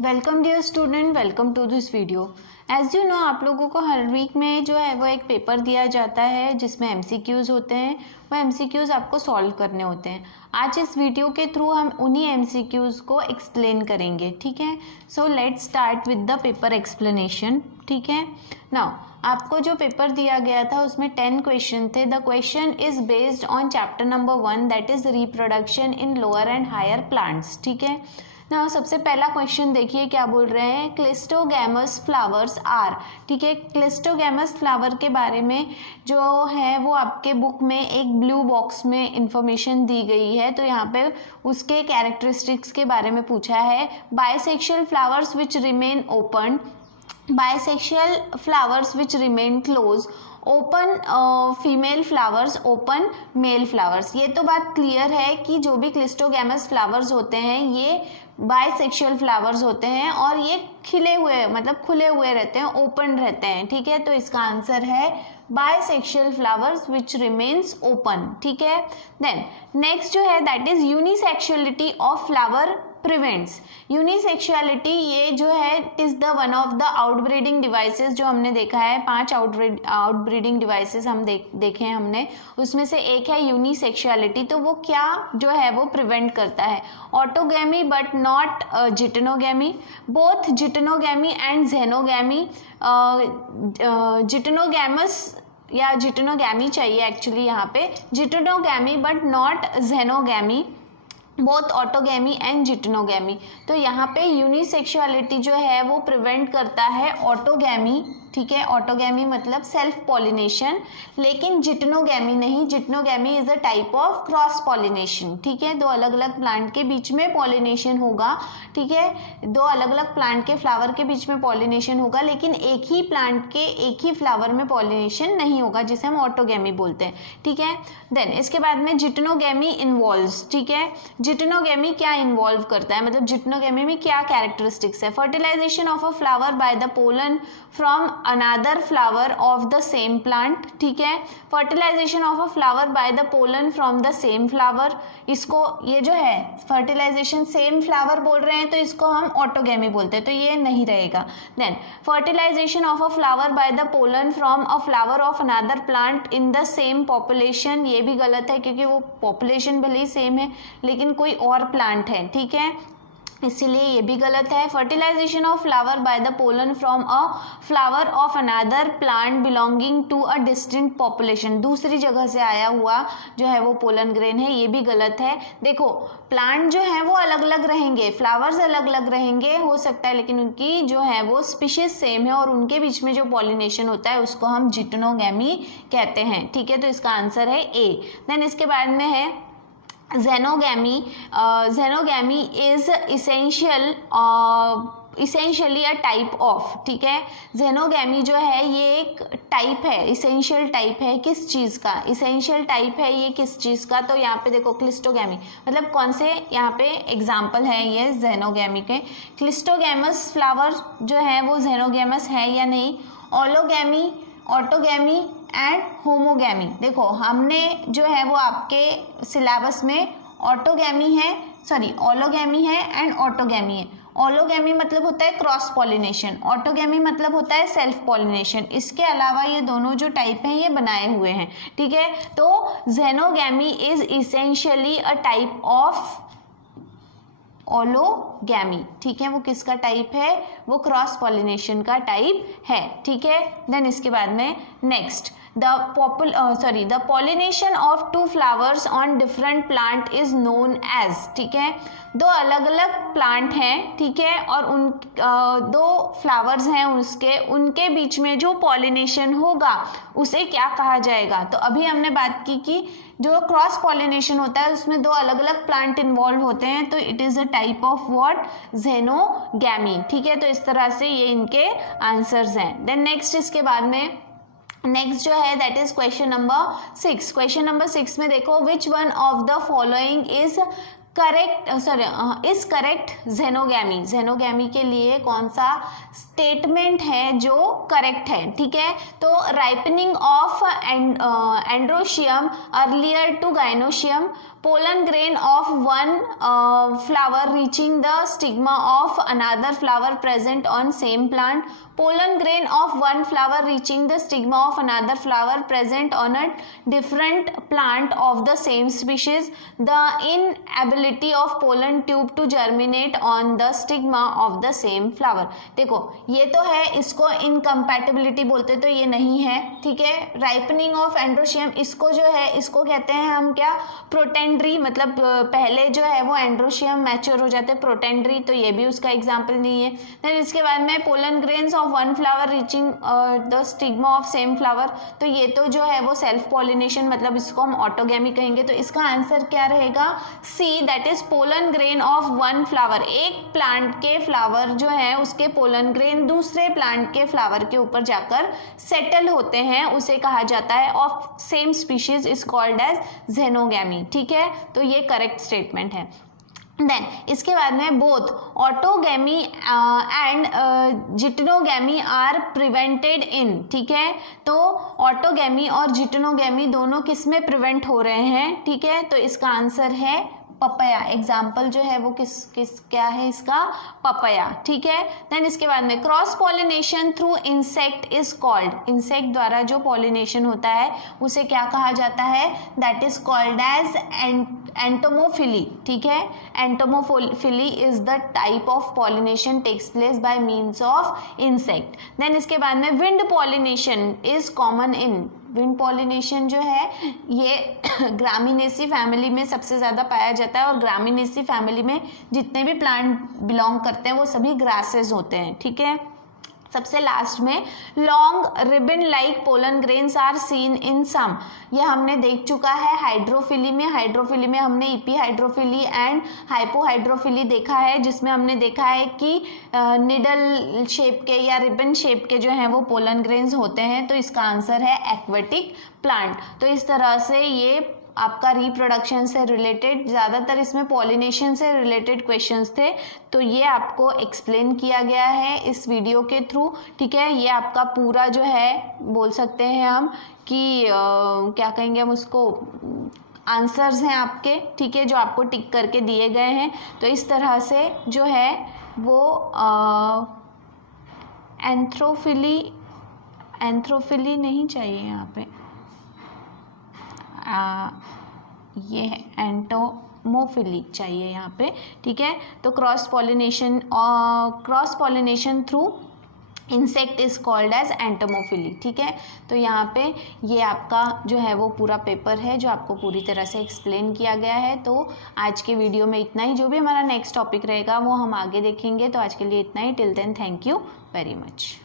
Welcome dear student, welcome to this video. As you know, आप लोगों को हर week में जो है वो एक पेपर दिया जाता है जिसमें एमसीक्यूज़ होते हैं। वो एमसीक्यूज़ आपको सॉल्व करने होते हैं। आज इस वीडियो के थ्रू हम उन्हीं एमसीक्यूज़ को एक्सप्लेन करेंगे, ठीक है। So let's start with the paper explanation, ठीक है। नाउ आपको जो पेपर दिया गया था उसमें 10 क्वेश्चन थे। The question is based on chapter number 1 that is reproduction in lower and higher plants, ठीक है ना। सबसे पहला क्वेश्चन देखिए क्या बोल रहे हैं, क्लिस्टोगैमस फ्लावर्स आर, ठीक है। क्लिस्टोगैमस फ्लावर के बारे में जो है वो आपके बुक में एक ब्लू बॉक्स में इंफॉर्मेशन दी गई है। तो यहाँ पे उसके कैरेक्टरिस्टिक्स के बारे में पूछा है। Bisexual flowers which remain open, bisexual flowers which remain close, open female flowers, open male flowers. ये तो बात क्लियर है कि जो भी क्लिस्टोगैमस फ्लावर्स होते हैं ये बाइसेक्सुअल फ्लावर्स होते हैं और ये खिले हुए मतलब खुले हुए रहते हैं, ओपन रहते हैं, ठीक है। तो इसका आंसर है bisexual flowers which remains open, ठीक है। देन नेक्स्ट जो है that is unisexuality of flower prevents. Unisexuality ये जो है is the one of the outbreeding devices जो हमने देखा है। 5 आउटब्रीडिंग डिवाइसेस हम देखे हैं हमने, उसमें से एक है यूनिसेक्सुअलिटी। तो वो क्या जो है वो प्रिवेंट करता है, autogamy but not geitonogamy, both geitonogamy and xenogamy. Geitonogamous या जिटेनोगैमी चाहिए एक्चुअली यहाँ पे, geitonogamy but not xenogamy, both autogamy and geitonogamy. तो यहाँ पे यूनिसेक्सुअलिटी जो है वो प्रिवेंट करता है ऑटोगैमी, ठीक है। ऑटोगैमी मतलब सेल्फ पॉलिनेशन, लेकिन जिटेनोगैमी नहीं। Geitonogamy is a type of cross pollination, ठीक है। दो अलग अलग प्लांट के बीच में पॉलिनेशन होगा, ठीक है। दो अलग अलग प्लांट के फ्लावर के बीच में पॉलिनेशन होगा, लेकिन एक ही प्लांट के एक ही फ्लावर में पॉलिनेशन नहीं होगा, जिसे हम ऑटोगैमी बोलते हैं, ठीक है। देन इसके बाद में जिटेनोगैमी इन्वॉल्व्स, ठीक है। जिटेनोगैमी क्या इन्वॉल्व करता है, मतलब जिटेनोगैमी में क्या कैरेक्टरिस्टिक्स है। Fertilisation of a flower by the pollen from another flower of the same plant, ठीक है। Fertilisation of a flower by the pollen from the same flower, इसको ये जो है फर्टिलाइजेशन सेम फ्लावर बोल रहे हैं तो इसको हम ऑटोगैमी बोलते हैं, तो ये नहीं रहेगा। Then fertilisation of a flower by the pollen from a flower of another plant in the same population, ये भी गलत है क्योंकि वो पॉपुलेशन भले ही सेम है लेकिन कोई और प्लांट है, ठीक है, इसीलिए ये भी गलत है। Fertilisation of flower by the pollen from a flower of another plant belonging to a distinct population, दूसरी जगह से आया हुआ जो है वो पोलन ग्रेन है, ये भी गलत है। देखो प्लांट जो है वो अलग अलग रहेंगे, फ्लावर्स अलग अलग रहेंगे हो सकता है, लेकिन उनकी जो है वो स्पीशीज सेम है और उनके बीच में जो पॉलिनेशन होता है उसको हम जिटेनोगैमी कहते हैं, ठीक है। तो इसका आंसर है ए। देन इसके बाद में है xenogamy. Xenogamy is essentially a type of, ठीक है। xenogamy जो है ये एक टाइप है, इसेंशियल टाइप है किस चीज़ का, इसेंशियल टाइप है ये किस चीज़ का। तो यहाँ पे देखो क्लिस्टोगैमी मतलब कौन से यहाँ पे एग्जाम्पल है ये xenogamy के। क्लिस्टोगैमस फ्लावर जो है वो xenogämous है या नहीं, ऑलोगैमी, ऑटोगैमी एंड होमोगैमी। देखो हमने जो है वो आपके सिलेबस में ऑटोगैमी है, सॉरी ऑलोगैमी है एंड ऑटोगैमी है। ऑलोगैमी मतलब होता है क्रॉस पॉलिनेशन, ऑटोगैमी मतलब होता है सेल्फ पॉलिनेशन। इसके अलावा ये दोनों जो टाइप हैं ये बनाए हुए हैं, ठीक है। तो xenogamy is essentially a type of allogamy, ठीक है। वो किसका टाइप है, वो क्रॉस पॉलिनेशन का टाइप है, ठीक है। देन इसके बाद में next the pollination of 2 flowers on different plant is known as, ठीक है। दो अलग अलग प्लांट हैं, ठीक है, और उन 2 फ्लावर्स हैं उनके बीच में जो पॉलिनेशन होगा उसे क्या कहा जाएगा। तो अभी हमने बात की कि जो क्रॉस पॉलिनेशन होता है उसमें 2 अलग अलग प्लांट इन्वॉल्व होते हैं, तो it is a type of what, xenogamy, ठीक है। तो इस तरह से ये इनके आंसर्स हैं। देन नेक्स्ट इसके बाद में नेक्स्ट जो है that is question number 6। Question number 6 में देखो which one of the following is correct, is correct xenogamy। xenogamy के लिए कौन सा स्टेटमेंट है जो करेक्ट है, ठीक है। तो ripening of androecium earlier to gynoecium, pollen grain of one flower reaching the stigma of another flower present on same plant. Pollen grain of one flower reaching the stigma of another flower present on a different plant of the same species. The inability of pollen tube to germinate on the stigma of the same flower. देखो ये तो है, इसको incompatibility बोलते, तो ये नहीं है, ठीक है. राइपनिंग ऑफ एंड्रोशियम, इसको जो है इसको कहते हैं हम क्या, प्रोटेंड्री, मतलब पहले जो है वो एंड्रोशियम मैच्योर हो जाते हैं, प्रोटेंड्री, तो ये भी उसका एग्जाम्पल नहीं है. देन इसके बाद में pollen grains of one flower reaching the stigma of same flower, तो ये तो जो है वो सेल्फ पॉलिनेशन, मतलब इसको हम ऑटोगैमी कहेंगे. तो इसका आंसर क्या रहेगा, C, that is pollen grain of one flower. एक प्लांट के फ्लावर जो है उसके पोलन ग्रेन दूसरे प्लांट के फ्लावर के ऊपर जाकर सेटल होते हैं, उसे कहा जाता है of same species is called as xenogamy. ठीक है, तो ये करेक्ट स्टेटमेंट है. देन इसके बाद में both autogamy and geitonogamy are prevented in. ठीक है, तो ऑटोगैमी और जिटनोगैमी दोनों किस में प्रिवेंट हो रहे हैं. ठीक है, तो इसका आंसर है पपया. एग्जाम्पल जो है वो किस क्या है इसका, पपया. ठीक है. देन इसके बाद में cross pollination through insect is called. Insect द्वारा जो पॉलिनेशन होता है उसे क्या कहा जाता है, that is called as entomophily. ठीक है, entomophily is the type of pollination takes place by means of insect. Then इसके बाद में wind pollination is common in. Wind pollination जो है ये ग्रामिनेसी फैमिली में सबसे ज़्यादा पाया जाता है, और ग्रामिनेसी फैमिली में जितने भी प्लांट बिलोंग करते हैं वो सभी ग्रासेस होते हैं. ठीक है. सबसे लास्ट में long ribbon like pollen grains are seen in some. ये हमने देख चुका है हाइड्रोफिली में. हाइड्रोफिली में हमने ईपी हाइड्रोफिली एंड हाइपोहाइड्रोफिली देखा है, जिसमें हमने देखा है कि निडल शेप के या रिबन शेप के जो हैं वो पोलन ग्रेन्स होते हैं. तो इसका आंसर है एक्वेटिक प्लांट. तो इस तरह से ये आपका रिप्रोडक्शन से रिलेटेड, ज़्यादातर इसमें पॉलिनेशन से रिलेटेड क्वेश्चंस थे, तो ये आपको एक्सप्लेन किया गया है इस वीडियो के थ्रू. ठीक है, ये आपका पूरा जो है बोल सकते हैं हम कि क्या कहेंगे हम उसको, आंसर्स हैं आपके. ठीक है, जो आपको टिक करके दिए गए हैं. तो इस तरह से जो है वो एंथ्रोफिली नहीं चाहिए यहाँ पे, ये है एंटोमोफिली चाहिए यहाँ पे. ठीक है, तो cross pollination through insect is called as entomophily. ठीक है, तो यहाँ पे ये आपका जो है वो पूरा पेपर है जो आपको पूरी तरह से एक्सप्लेन किया गया है. तो आज के वीडियो में इतना ही. जो भी हमारा नेक्स्ट टॉपिक रहेगा वो हम आगे देखेंगे. तो आज के लिए इतना ही. Till then thank you very much.